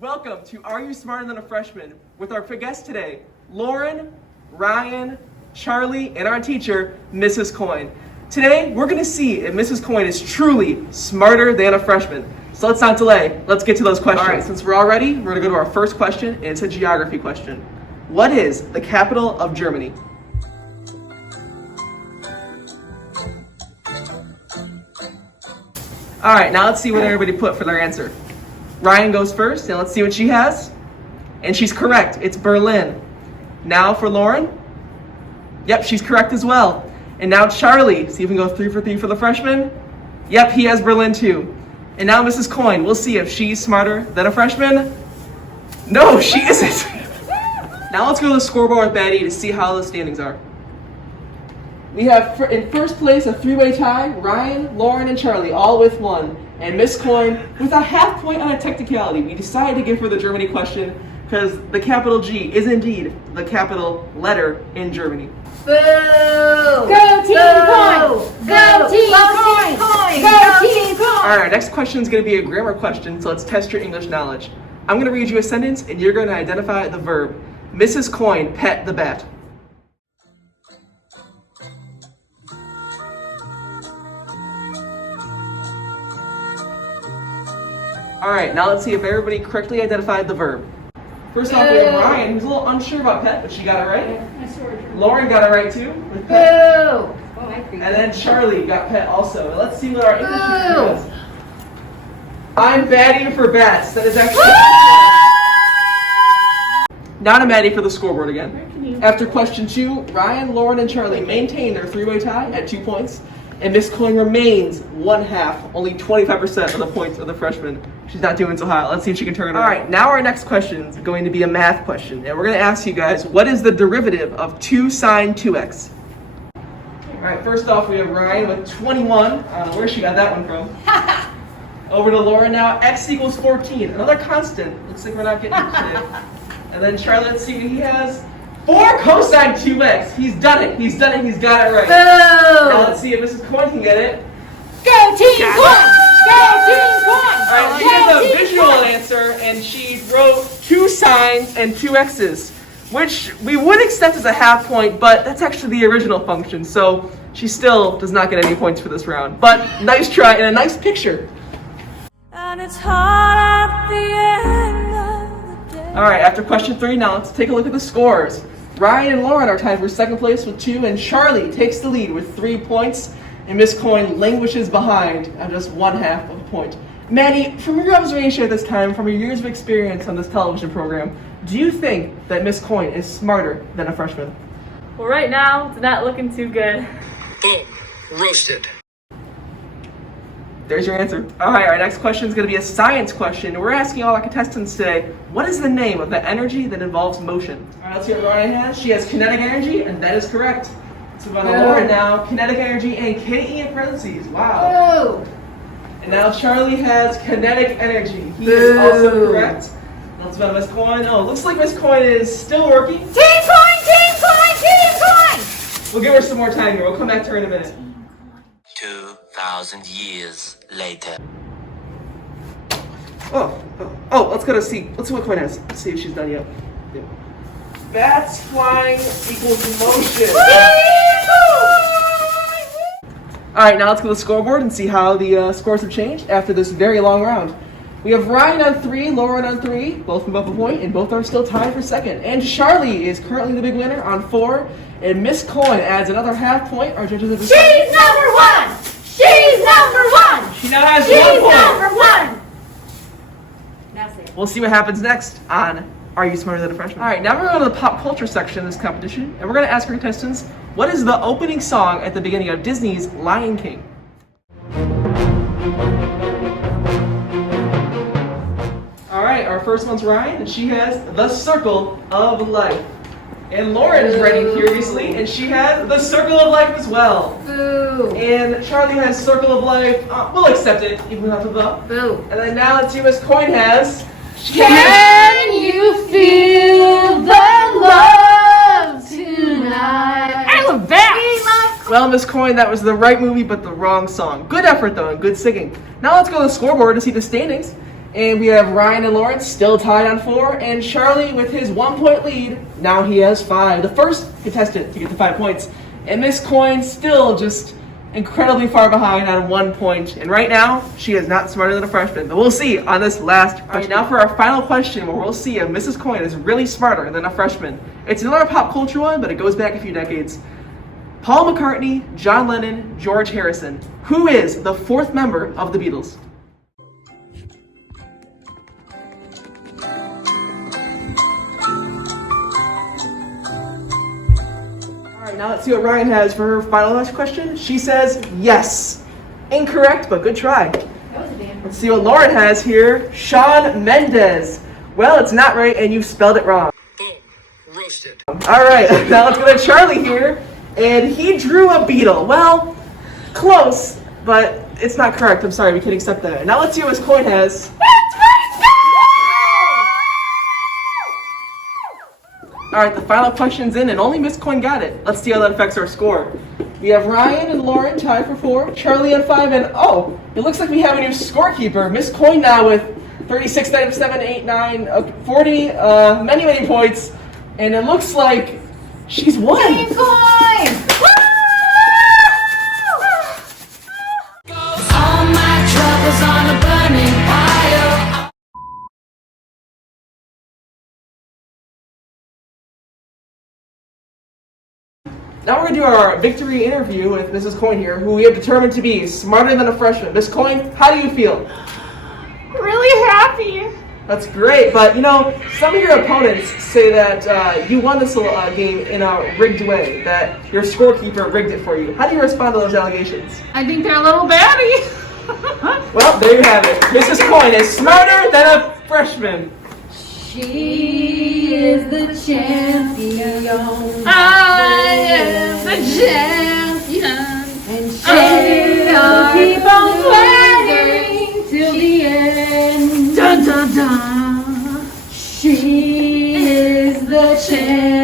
Welcome to Are You Smarter Than a Freshman with our guests today, Lauren, Ryan, Charlie, and our teacher, Mrs. Coyne. Today, we're going to see if Mrs. Coyne is truly smarter than a freshman. So let's not delay. Let's get to those questions. All right, since we're all ready, we're going to go to our first question, and it's a geography question. What is the capital of Germany? All right, now let's see what everybody put for their answer. Ryan goes first, and let's see what she has. And she's correct. It's Berlin. Now for Lauren. Yep, she's correct as well. And now Charlie. See if we can go 3 for 3 for the freshman. Yep, he has Berlin too. And now Mrs. Coyne. We'll see if she's smarter than a freshman. No, she isn't. Now let's go to the scoreboard with Betty to see how the standings are. We have in first place a 3-way tie, Ryan, Lauren, and Charlie, all with 1. And Miss Coyne with a half point on a technicality. We decided to give her the Germany question because the capital G is indeed the capital letter in Germany. Boo! Go Team Coyne! Go Team Coyne! Go Team Coyne! All right, our next question is going to be a grammar question, so let's test your English knowledge. I'm going to read you a sentence, and you're going to identify the verb. Mrs. Coyne pet the bat. All right, now let's see if everybody correctly identified the verb. First off, we have Ryan, who's a little unsure about pet, but she got it right. Lauren got it right too, with pet. Boo! And then Charlie got pet also. And let's see what our English teacher does. I'm batting for bats. That is actually not a Maddie for the scoreboard again. After question 2, Ryan, Lauren, and Charlie maintain their 3-way tie at 2 points. And Miss Coyne remains 1/2, only 25% of the points of the freshman. She's not doing so hot. Let's see if she can turn it around. All right, now our next question is going to be a math question. And we're going to ask you guys, what is the derivative of 2 sine 2x? All right, first off, we have Ryan with 21. I don't know where she got that one from. Over to Lauren now. X equals 14. Another constant. Looks like we're not getting it today. And then Charlie, let's see what he has. 4 cosine 2x. He's done it. He's done it. He's got it right. Boo! Now let's see if Mrs. Coyne can get it. Go Team Coyne! Go Team Coyne! All right, she has a visual answer, and she wrote 2 sines and 2 x's, which we would accept as a half point, but that's actually the original function, so she still does not get any points for this round. But nice try and a nice picture. And it's hard at the end of the day. All right, after question 3, now let's take a look at the scores. Ryan and Lauren are tied for second place with 2, and Charlie takes the lead with 3 points, and Miss Coyne languishes behind at just 1/2 of a point. Maddie, from your observation at this time, from your years of experience on this television program, do you think that Miss Coyne is smarter than a freshman? Well, right now, it's not looking too good. Boom. Roasted. There's your answer. All right, our next question is going to be a science question. We're asking all our contestants today, what is the name of the energy that involves motion? All right, let's see what Ryan has. She has kinetic energy, and that is correct. So we're going to Lauren now. Kinetic energy and KE in parentheses. Wow. Boo! And now Charlie has kinetic energy. He is also correct. Let's go to Miss Coyne. Oh, looks like Miss Coyne is still working. Team Coyne! Team Coyne! Team Coyne! We'll give her some more time here. We'll come back to her in a minute. 2,000 years later. Oh, let's go to see. Let's see what Coyne has. Let's see if she's done yet. Yeah. Bats flying equals motion. All right, now let's go to the scoreboard and see how the scores have changed after this very long round. We have Ryan on 3, Lauren on 3, both above a point, and both are still tied for second. And Charlie is currently the big winner on 4, and Miss Coyne adds another half point. Our judges have decided. She's number 1! She's number 1! She now has She's 1 point. number 1! That's it. We'll see what happens next on Are You Smarter Than a Freshman? All right, now we're going to the pop culture section of this competition, and we're going to ask our contestants, what is the opening song at the beginning of Disney's Lion King? All right, our first one's Ryan, and she has The Circle of Life. And Lauren is ready furiously, and she has The Circle of Life as well. Boo! And Charlie has Circle of Life. We'll accept it, even without the vote. Boo! And then now let's see what Miss Coyne has. She Can you feel the love tonight? I love that! Well, Miss Coyne, that was the right movie, but the wrong song. Good effort, though, and good singing. Now let's go to the scoreboard to see the standings. And we have Ryan and Lauren still tied on 4, and Charlie with his 1-point lead. Now he has 5. The first contestant to get to 5 points. And Miss Coin still just incredibly far behind on 1 point. And right now, she is not smarter than a freshman. But we'll see on this last question. All right, now for our final question, where we'll see if Mrs. Coin is really smarter than a freshman. It's another pop culture one, but it goes back a few decades. Paul McCartney, John Lennon, George Harrison. Who is the 4th member of the Beatles? Now let's see what Ryan has for her final last question. She says yes. Incorrect, but good try. That was a damn. Let's see what Lauren has here. Shawn Mendes. Well, it's not right, and you spelled it wrong. Boom. Roasted. All right, now let's go to Charlie here. And he drew a beetle. Well, close, but it's not correct. I'm sorry, we can't accept that. Now let's see what Miss Coin has. All right, the final question's in, and only Miss Coin got it. Let's see how that affects our score. We have Ryan and Lauren tied for 4, Charlie on 5, and oh, it looks like we have a new scorekeeper. Miss Coin now with 36, 7, 8, 9, 40, many, many points, and it looks like she's won. Team Coin! All my troubles on a burning pile. Now we're going to do our victory interview with Mrs. Coin here, who we have determined to be smarter than a freshman. Miss Coin, how do you feel? Really happy. That's great, but you know, some of your opponents say that you won this game in a rigged way, that your scorekeeper rigged it for you. How do you respond to those allegations? I think they're a little batty. Well, there you have it. Mrs. Coin is smarter than a freshman. She is the champion. I am the champion. And she will keep on fighting till the end. Dun dun dun. She is the champion.